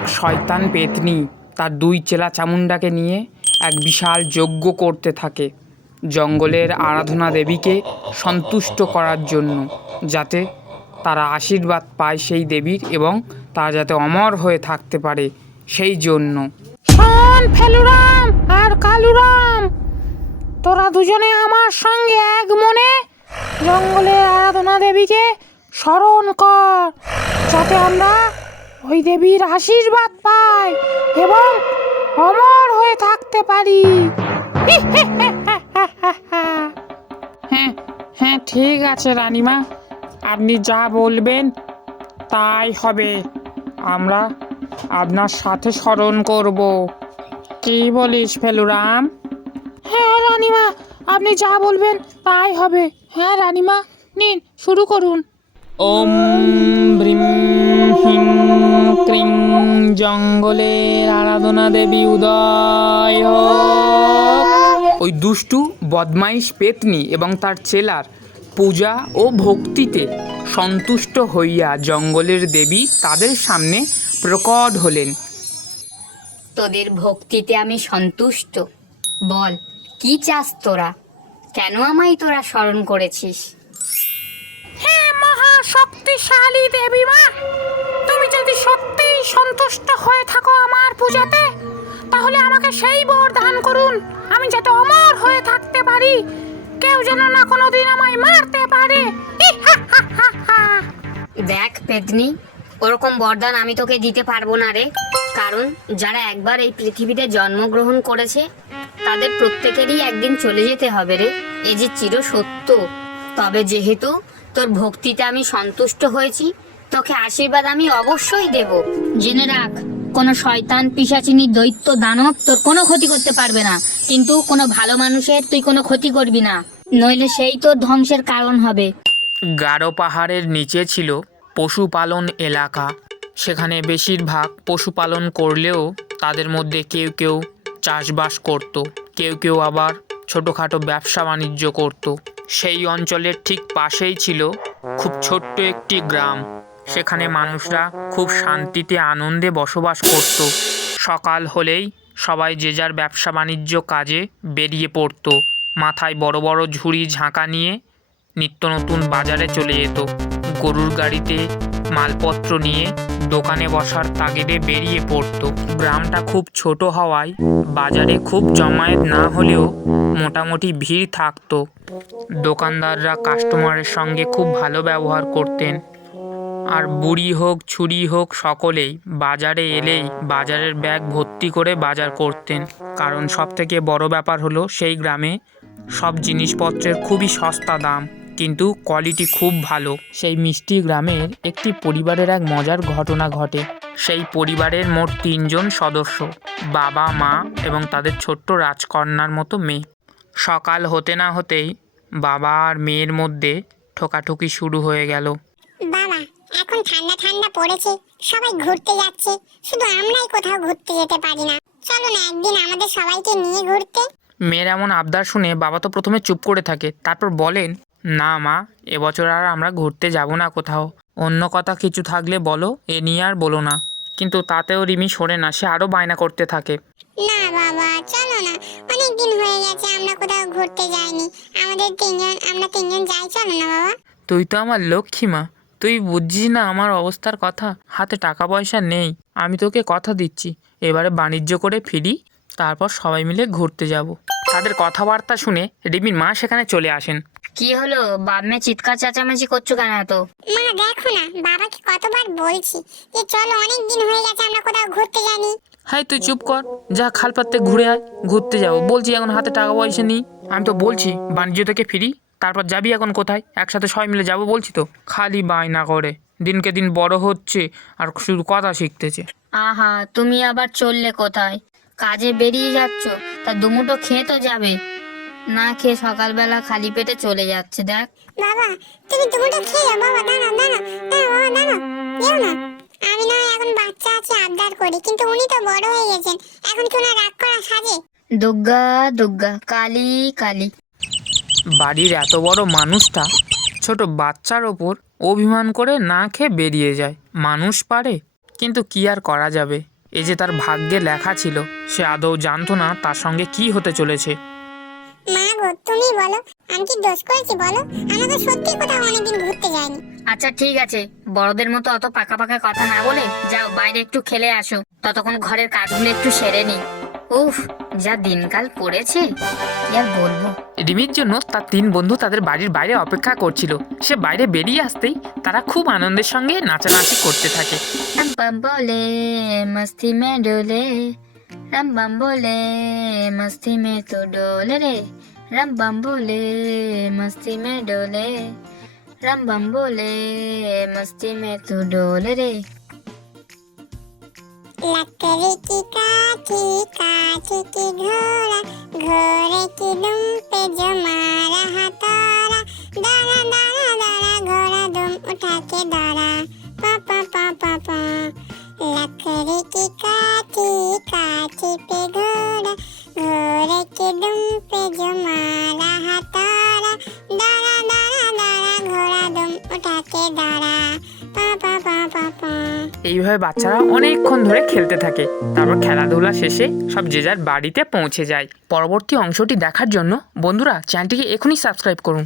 এক শয়তান পেতনি তার দুই চেলা চামুণ্ডাকে নিয়ে এক বিশাল যজ্ঞ করতে থাকে জঙ্গলের আরাধনা দেবীকে সন্তুষ্ট করার জন্য, যাতে তারা আশীর্বাদ পায় সেই দেবীর এবং তারা যাতে অমর হয়ে থাকতে পারে সেই জন্য। শোন ফেলুরাম আর কালুরাম, তোরা দুজনে আমার সঙ্গে এক মনে জঙ্গলের আরাধনা দেবীকে স্মরণ কর, যাতে আমরা ওই দেবীর আশীর্বাদ পাই এবং অমর হয়ে থাকতে পারি। হ্যাঁ হ্যাঁ, ঠিক আছে রানীমা, আপনি যা বলবেন তাই হবে। আমরা আপনার সাথে স্মরণ করব। কি বলিস ফেলুরাম? হ্যাঁ রানীমা, আপনি যা বলবেন তাই হবে। হ্যাঁ রানীমা, নিন শুরু করুন। ওম ব্রিম হিং ক্রিং জঙ্গলের আরাধনা দেবী উদয় হোক। ওই দুষ্টু বদমাইশ পেতনি এবং তার চেলার পূজা ও ভক্তিতে সন্তুষ্ট হইয়া জঙ্গলের দেবী তাদের সামনে প্রকট হলেন। তোদের ভক্তিতে আমি সন্তুষ্ট। বল, কি চাস তোরা? কেন আমায় তোরা স্মরণ করেছিস? হ্যাঁ মহাশক্তিশালী দেবী মা, তুমি যদি সত্যিই সন্তুষ্ট হয়ে থাকো আমার পূজাতে, তাহলে আমাকে সেই বর দান করুন, আমি যাতে অমর হয়ে থাকতে পারি, কেউ যেন না কোনোদিন আমায় মারতে পারে। দেখ পেতনি, ওরকম বরদান আমি তোকে দিতে পারবো না রে। কারণ যারা একবার এই পৃথিবীতে জন্মগ্রহণ করেছে তাদের প্রত্যেকেরই একদিন চলে যেতে হবে রে, এ যে চির সত্য। তবে যেহেতু তোর ভক্তিতে আমি সন্তুষ্ট হয়েছি, তোকে আশীর্বাদ আমি অবশ্যই দেব। জেনে রাখ, কোনো শয়তান পিশাচিনী দৈত্য দানব তোর কোনো ক্ষতি করতে পারবে না, কিন্তু কোনো ভালো মানুষের তুই কোনো ক্ষতি করবি না, নইলে সেই তোর ধ্বংসের কারণ হবে। গারো পাহাড়ের নিচে ছিল পশুপালন এলাকা। সেখানে বেশিরভাগ পশুপালন করলেও তাদের মধ্যে কেউ কেউ চাষবাস করত, কেউ কেউ আবার ছোটোখাটো ব্যবসা বাণিজ্য করত। সেই অঞ্চলের ঠিক পাশেই ছিল খুব ছোট্ট একটি গ্রাম। সেখানে মানুষরা খুব শান্তিতে আনন্দে বসবাস করত। সকাল হলেই সবাই যে যার ব্যবসা বাণিজ্য কাজে বেরিয়ে পড়ত। মাথায় বড় বড় ঝুড়ি ঝাঁকা নিয়ে নিত্য নতুন বাজারে চলে যেত। গরুর গাড়িতে মালপত্র নিয়ে দোকানে বসার তাগিদে বেরিয়ে পড়তো। গ্রামটা খুব ছোট হওয়ায় বাজারে খুব জমায়েত না হলেও মোটামুটি ভিড় থাকতো। দোকানদাররা কাস্টমারের সঙ্গে খুব ভালো ব্যবহার করতেন। আর বুড়ি হোক ছুরি হোক সকলেই বাজারে এলেই বাজারের ব্যাগ ভর্তি করে বাজার করতেন। কারণ সবথেকে বড় ব্যাপার হলো সেই গ্রামে সব জিনিসপত্রের খুবই সস্তা দাম, কিন্তু কোয়ালিটি খুব ভালো। সেই মিষ্টি গ্রামের একটি পরিবারের এক মজার ঘটনা ঘটে। সেই পরিবারের মোট 3 জন সদস্য, বাবা মা এবং তাদের ছোট্ট রাজকন্যার মতো মেয়ে। সকাল হতে না হতেই বাবা আর মেয়ের মধ্যে ঠোকাঠুকি শুরু হয়ে গেল। বাবা, এখন ঠান্ডা ঠান্ডা পড়েছে, সবাই ঘুরতে যাচ্ছে, শুধু আমরাই কোথাও ঘুরতে যেতে পারি না। চলো না একদিন আমাদের সবাইকে নিয়ে ঘুরতে। মেয়ের এমন আবদার শুনে বাবা তো প্রথমে চুপ করে থাকে, তারপর বলেন, না মা, এবছর আর আমরা ঘুরতে যাব না কোথাও। অন্য কথা কিছু থাকলে বলো, এ নিয়ে আর বলো না। কিন্তু তাতেও রিমি সরে না, সে আরও বায়না করতে থাকে। না বাবা, চলো না, অনেক দিন হয়ে গেছে আমরা কোথাও ঘুরতে যাইনি। আমরা তিনজন যাই, চলো না বাবা। তুই তো আমার লক্ষ্মী মা, তুই বুঝছিস না আমার অবস্থার কথা। হাতে টাকা পয়সা নেই, আমি তোকে কথা দিচ্ছি এবারে বাণিজ্য করে ফিরি, তারপর সবাই মিলে ঘুরতে যাব। তাদের কথাবার্তা শুনে রিমির মা সেখানে চলে আসেন। কি হলো, বাপ মেয়ে চিৎকার চেঁচামেচি করছো কেন এত? মা দেখো না, বাবাকে কতবার বলছি যে চলো, অনেক দিন হয়ে গেছে আমরা কোথাও ঘুরতে যাইনি। হ্যাঁ তুই চুপ কর, যা খালপাতে ঘুরে আয়। ঘুরতে যাবো বলছি, এখন হাতে টাকা পয়সা নেই। আমি তো বলছি বাণিজ্য থেকে ফিরি, তারপর যাবি এখন কোথায়? একসাথে সবাই মিলে যাবো বলছি তো। খালি বায়না করে, দিনকে দিন বড় হচ্ছে আর শুধু কথা শিখতেছে। আহা, তুমি আবার চললে কোথায়? কাজে বেরিয়ে যাচ্ছ, তা দুমুটো খেয়ে তো যাবে। না খেয়ে সকালবেলা খালি পেটে চলে যাচ্ছে, দেখ। বাবা, তুমি দুটো খেয়ে যাও। বাবা দাঁড়াও দাঁড়াও দাঁড়াও, বাবা দাঁড়াও, যেও না। আমি না এখন বাচ্চা আছি, আবদার করি, কিন্তু উনি তো বড় হয়ে গেছেন, এখন কি ওনার রাগ করা সাজে? দুর্গা দুর্গা কালী কালী। বাড়ির এত বড় মানুষটা ছোট বাচ্চার ওপর অভিমান করে না খেয়ে বেরিয়ে যায়। মানুষ পারে, কিন্তু কি আর করা যাবে। এ যে তার ভাগ্যে লেখা ছিল, সে আদৌ জানতো না তার সঙ্গে কি হতে চলেছে। মা গো তুমি বলো, আমি কি দোষ করেছি বলো? আমাকে সত্যি কোথাও অনেকদিন ঘুরতে যায়নি। আচ্ছা ঠিক আছে, বড়দের মতো অত পাকা পাকা কথা না বলে যাও বাইরে একটু খেলে আসো, ততক্ষণ ঘরের কাজগুলো একটু সেরে নি। উফ, যা দিনকাল পড়েছে, কি আর বলবো। রিমির জন্য তার 3 বন্ধু তাদের বাড়ির বাইরে অপেক্ষা করছিল। সে বাইরে বেরিয়ে আসতেই তারা খুব আনন্দের সঙ্গে নাচানাচি করতে থাকে। রাম বাম बोले मस्ती में डोले, राम बम बोले मस्ती में तो डोले रे, राम बम बोले मस्ती में डोले, राम बम बोले मस्ती में तो डोले रे। लकड़ी की काठी काठी की घोड़ा, घोड़े की दुम पे जो मारा तारा, दाना दाना दाना घोड़ा दुम उठा के दौड़ा, पा पा पा पा पा। लकड़ी की काठी काठी पे घोड़ा, घोड़े की दुम पे जो मारा तारा, दाना दाना दाना घोड़ा दुम उठा के दौड़ा, पा पा पा पा पा। এইভাবে বাচ্চারা অনেকক্ষণ ধরে খেলতে থাকে। তারপর খেলাধুলা শেষে সব যে যার বাড়িতে পৌঁছে যায়। পরবর্তী অংশটি দেখার জন্য বন্ধুরা চ্যানেলটিকে এখনই সাবস্ক্রাইব করুন।